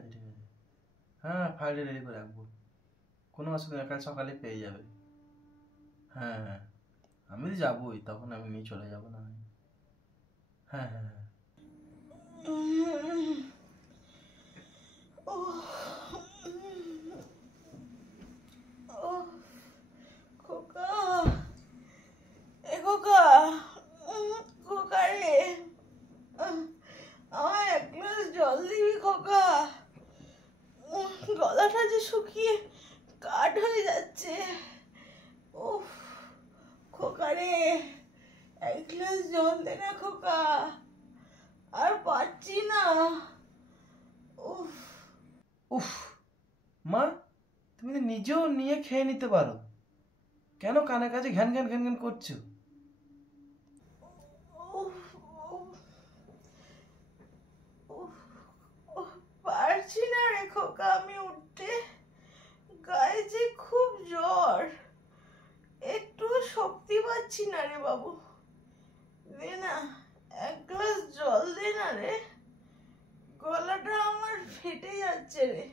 আছে ঠিক আছে। হ্যাঁ ফাইলটা রেডি করে রাখবো, কোনো অসুবিধা নেই, কাল সকালে পেয়ে যাবে। হ্যাঁ হ্যাঁ আমি তো যাবোই, তখন আমি নিয়ে চলে যাবো না। হ্যাঁ হ্যাঁ হ্যাঁ খোকা, এ খোকা, খোকা রে, আমায় এক গ্লাস জল দিবি খোকা? গলাটা যে শুকিয়ে কাঠ হয়ে যাচ্ছে। উফ খোকা রে, এক গ্লাস জল দে না খোকা, আর পারছি না। উফ উফ মা, তুমি তো নিজেও নিয়ে খেয়ে নিতে পারো, কেন কানের কাছে ঘ্যান ঘ্যান ঘ্যান ঘ্যান করছো? পারছি না রে খোকা আমি উঠতে, গায়ে যে খুব জ্বর, একটু শক্তি পাচ্ছি না রে বাবু, দে না এক গ্লাস জল দে না রে, গলাটা আমার ফেটে যাচ্ছে রে,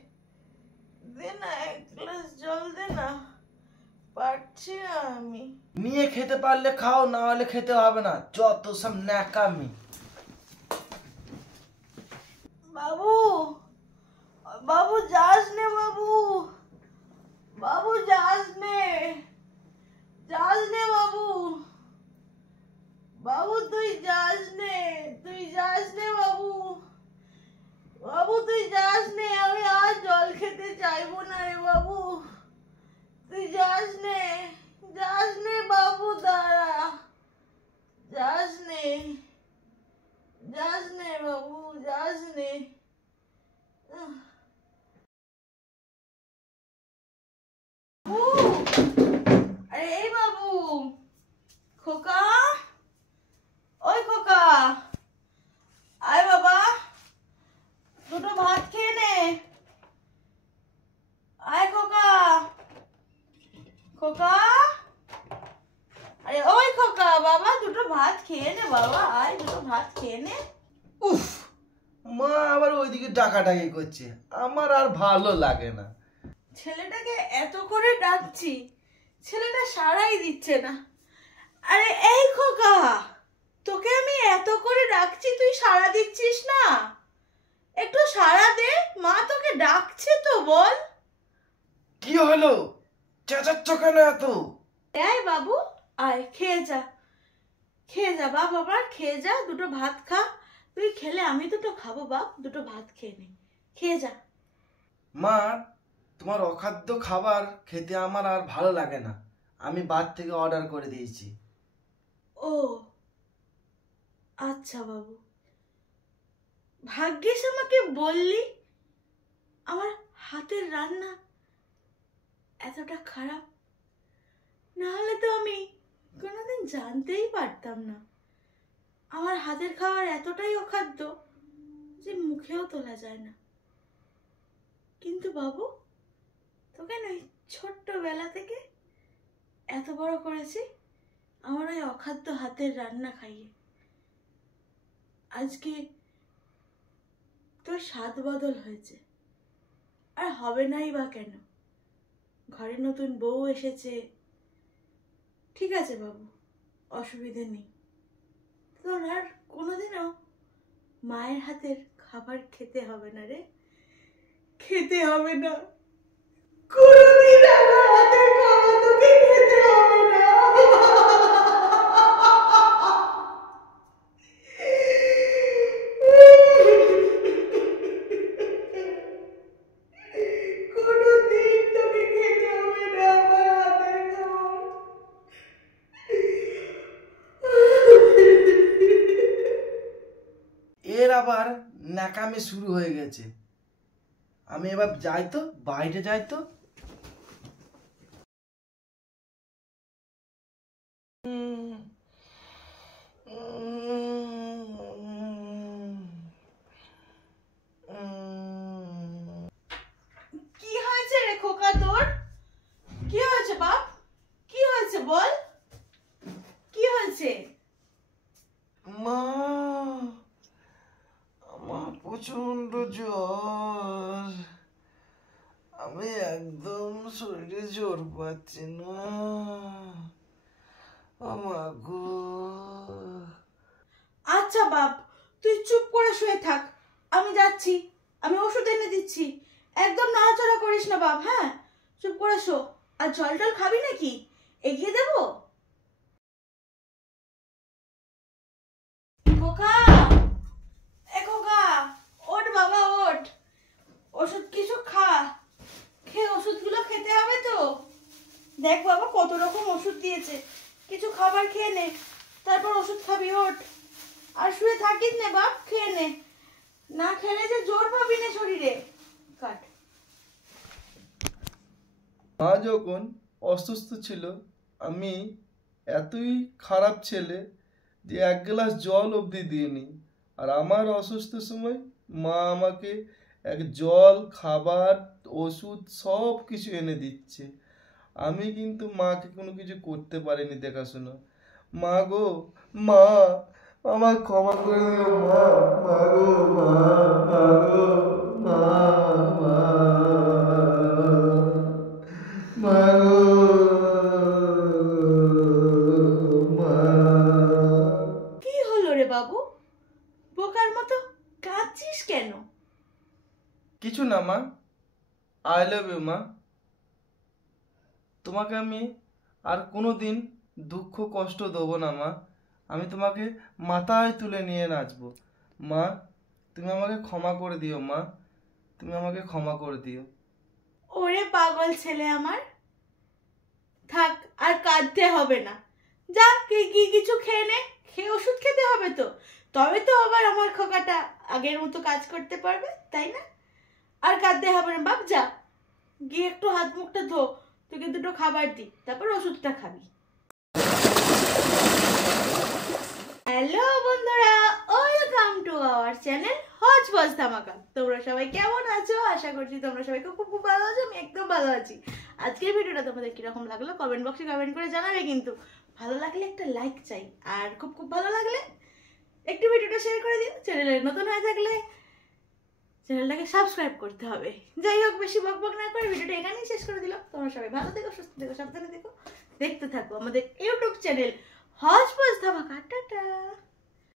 দে না এক গ্লাস জল দে না, পারছি না আমি। নিয়ে খেতে পারলে খাও, না হলে খেতে হবে না, যত সব ন্যাকামি। বাবু, বাবু যাস নে বাবু, বাবু যাস নে, যাস নে বাবু, বাবু তুই যাস নে, তুই যাস নে বাবু, বাবু তুই যাস নে, আমি আর জল খেতে চাইবো না রে বাবু, তুই যাস নে, যাস নে বাবু, দাঁড়া, যাস নে, যাস নে বাবু, যাস নে। আরে এই বাবু, খোকা, ওই খোকা, আয় বাবা, দুটো ভাত খেয়ে নে, আয় খোকা, খোকা, আরে ওই খোকা, বাবা দুটো ভাত খেয়ে নে বাবা, আয় দুটো ভাত খেয়ে নে। উফ মা আবার ওইদিকে ডাকাডাকি করছে, আমার আর ভালো লাগে না। ছেলেটাকে এত করে ডাকছি, ছেলেটা সাড়াই দিচ্ছে না। আরে এই খোকা, তোকে আমি এত করে ডাকছি, তুই সাড়া দিচ্ছিস না, একটু সাড়া দে, মা তোকে ডাকছে তো, বল। কি হলো, চেঁচাচ্ছ কেন এত? এই বাবু, আয় খেয়ে যা, খেয়ে যা বাপ, আবার খেয়ে যা, দুটো ভাত খা, তুই খেলে আমি দুটো খাবো বাপ, দুটো ভাত খেয়ে নে, খেয়ে যা। মা তোমার অখাদ্য খাবার খেতে আমার আর ভালো লাগে না, আমি বাইরে থেকে অর্ডার করে দিয়েছি। ও আচ্ছা বাবু, ভাগ্যিস আমাকে বললি, আমার হাতের রান্না এতটা খারাপ, না হলে তো আমি কোনোদিন জানতেই পারতাম না আমার হাতের খাবার এতটাই অখাদ্য যে মুখেও তোলা যায় না। কিন্তু বাবু, তোকে নয় ছোট্টবেলা থেকে এত বড় করেছি আমার ওই অখাদ্য হাতের রান্না খাইয়ে, আজকে তোর স্বাদ বদল হয়েছে, আর হবে নাই বা কেন, ঘরে নতুন বউ এসেছে, ঠিক আছে বাবু, অসুবিধে নেই, তোর আর কোনোদিনও মায়ের হাতের খাবার খেতে হবে না রে, খেতে হবে না, কোনোদিন আমার হাতের খাবার তোকে খেতে হবে না। কোনোদিন তোকে খেতে হবে না আমার হাতের খাবার। এর আবার ন্যাকামি শুরু হয়ে গেছে, আমি এবার যাই তো, বাইরে যাই তো। কি হয়েছে রে খোকা তোর, কি হয়েছে বাপ, কি হয়েছে বল, কি হয়েছে? মা আমার প্রচন্ড জ্বর। আমি একদম শরীরে জোর পাচ্ছি না। আমার গো। আচ্ছা বাপ, তুই চুপ করে শুয়ে থাক, আমি যাচ্ছি, আমি ওষুধ এনে দিচ্ছি। একদম নড়াচড়া করিস না বাপ, হ্যাঁ? চুপ করে শো। আর জল টল খাবি নাকি? এগিয়ে দেবো? খোকা, এ খোকা, ওঠ বাবা ওঠ, ওষুধ কিছু খা, খেয়ে ওষুধগুলো খেতে হবে তো। দেখ বাবা কত রকম ওষুধ দিয়েছে, কিছু খাবার খেয়ে নে, তারপর ওষুধ খাবি। ওঠ আর শুয়ে থাকিস নে বাপ, খেয়ে নে, না খেলে যে জোর পাবি না শরীরে। কাট। মা যখন অসুস্থ ছিল আমি এতই খারাপ ছেলে যে এক গ্লাস জল অবধি দিইনি। আর আমার অসুস্থ সময় মা আমাকে এক জল, খাবার, ওষুধ সব কিছু এনে দিচ্ছে। আমি কিন্তু মাকে কোনো কিছু করতে পারিনি দেখাশোনা। মা গো, মা আমার ক্ষমা করে দিও মা। মা গো, মা, মা গো, মা, মা, মা গো, মা। কি হলো রে বাবু, বোকার মতো কাঁদছিস কেন? কিছু না মা, আই লাভ ইউ মা। তোমাকে আমি আর কোনো দিন দুঃখ কষ্ট দেবো না মা। আমি তোমাকে মাথায় তুলে নিয়ে নাচবো। মা তুমি আমাকে ক্ষমা করে দিও মা, তুমি আমাকে ক্ষমা করে দিও। ওরে পাগল ছেলে আমার, থাক আর কাঁদতে হবে না। যা কি কিছু খেয়ে নে, খেয়ে ওষুধ খেতে হবে তো, তবে তো আবার আমার খোকাটা আগের মতো কাজ করতে পারবে, তাই না? আর কাঁদতে হবে না বাপ, যা গিয়ে একটু হাত মুখটা ধো, তোকে দুটো খাবার দি, তারপর ওষুধটা খাবি। হ্যালো বন্ধুরা, ওয়েলকাম টু আওয়ার চ্যানেল হজবজ ধামাকা। তোমরা সবাই কেমন আছো? আশা করছি তোমরা সবাই খুব খুব ভালো আছো। আমি একদম ভালো আছি। আজকের ভিডিওটা তোমাদের কিরকম লাগলো কমেন্ট বক্সে কমেন্ট করে জানাবে কিন্তু। ভালো লাগলে একটা লাইক চাই, আর খুব খুব ভালো লাগলে একটু ভিডিওটা শেয়ার করে দিও। চ্যানেলে নতুন হয়ে থাকলে চ্যানেলটাকে সাবস্ক্রাইব করতে হবে। যাই হোক, বেশি বকবক না করে ভিডিওটা এখানেই শেষ করে দিলাম। তোমরা সবাই ভালো থেকো, সুস্থ থেকো, সাবধানে থেকো। দেখতে থাকো আমাদের ইউটিউব চ্যানেল হজবজ ধামাকা। টাটা।